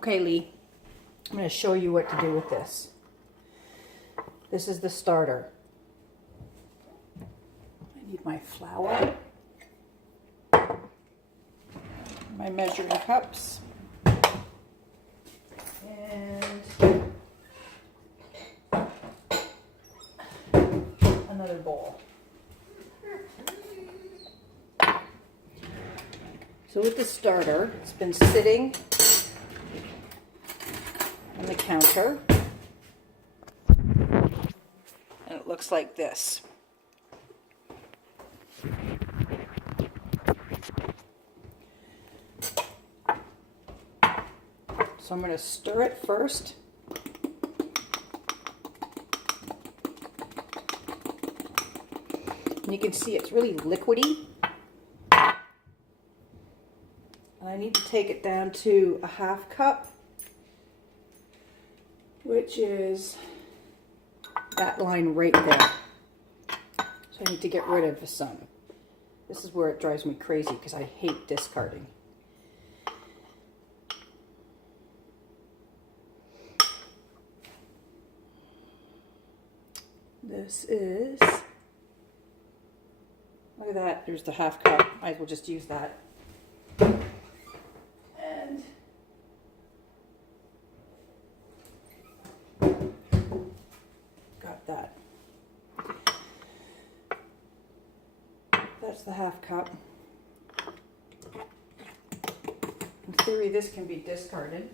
Okay, Lee, I'm going to show you what to do with this. This is the starter. I need my flour, my measuring cups, and another bowl. So with the starter, it's been sitting on the counter, and it looks like this. So I'm going to stir it first. And you can see it's really liquidy. And I need to take it down to a half cup, which is that line right there. So I need to get rid of some. This is where it drives me crazy because I hate discarding. This is, look at that, there's the half cup. Might as well just use that. And got that. That's the half cup. In theory, this can be discarded.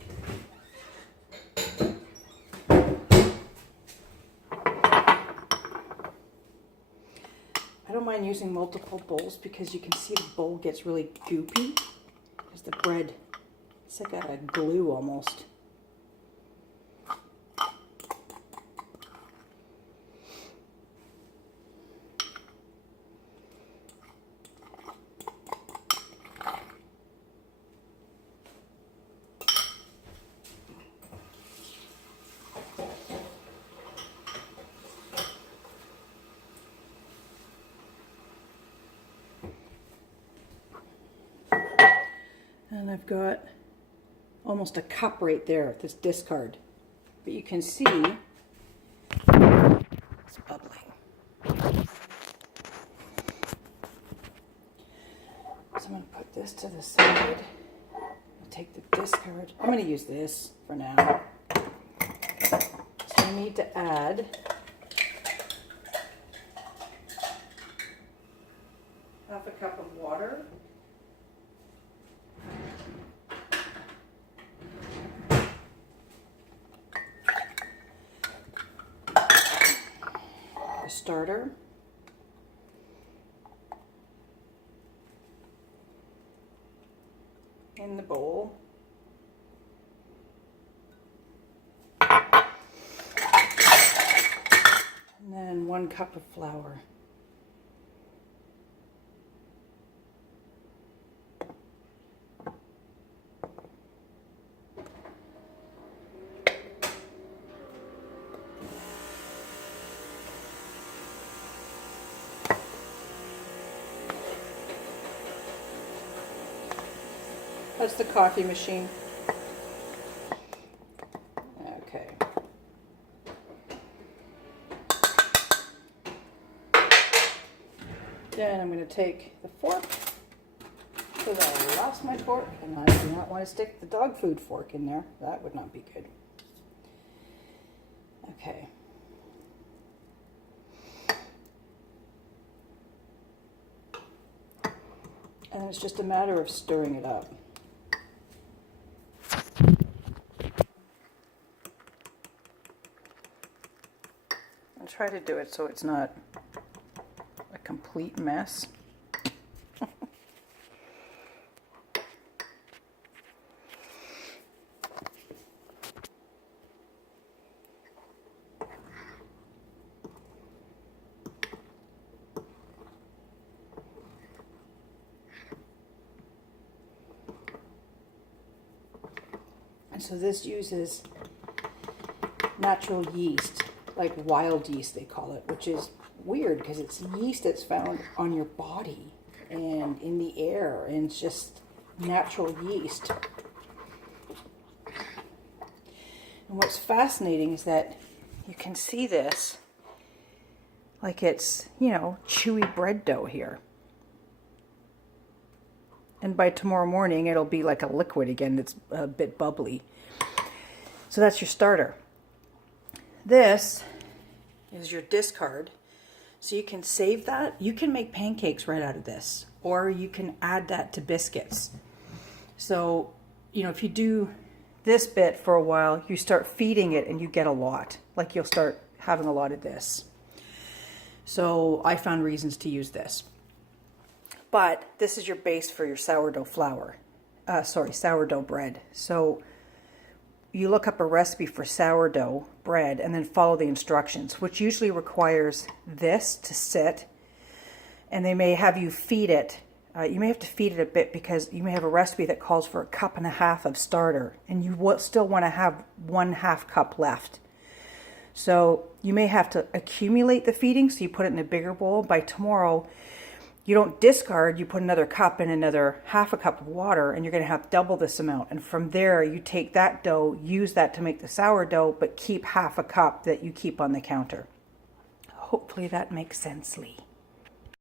I don't mind using multiple bowls because you can see the bowl gets really goopy because the bread, it's like a glue almost. And I've got almost a cup right there, this discard. But you can see it's bubbling. So I'm going to put this to the side. I'll take the discard. I'm going to use this for now. So I need to add half a cup of water. Starter, in the bowl, and then 1 cup of flour. That's the coffee machine. Okay. Then I'm going to take the fork, because I lost my fork, and I do not want to stick the dog food fork in there. That would not be good. Okay. And it's just a matter of stirring it up. I'll try to do it so it's not a complete mess. And so this uses natural yeast, like wild yeast they call it, which is weird because it's yeast that's found on your body and in the air, and it's just natural yeast. And what's fascinating is that you can see this like it's, you know, chewy bread dough here. And by tomorrow morning, it'll be like a liquid again that's a bit bubbly. So that's your starter. This is your discard. So you can save that. You can make pancakes right out of this, or you can add that to biscuits. So, you know, if you do this bit for a while, you start feeding it and you get a lot. Like you'll start having a lot of this. So I found reasons to use this. But this is your base for your sourdough flour. Sourdough bread. So you look up a recipe for sourdough bread and then follow the instructions, which usually requires this to sit. And they may have you feed it. You may have to feed it a bit because you may have a recipe that calls for 1.5 cups of starter, and you still want to have 1/2 cup left. So you may have to accumulate the feeding, so you put it in a bigger bowl. By tomorrow, you don't discard, you put another cup and another 1/2 cup of water, and you're going to have double this amount. And from there, you take that dough, use that to make the sourdough, but keep 1/2 cup that you keep on the counter. Hopefully that makes sense, Lee.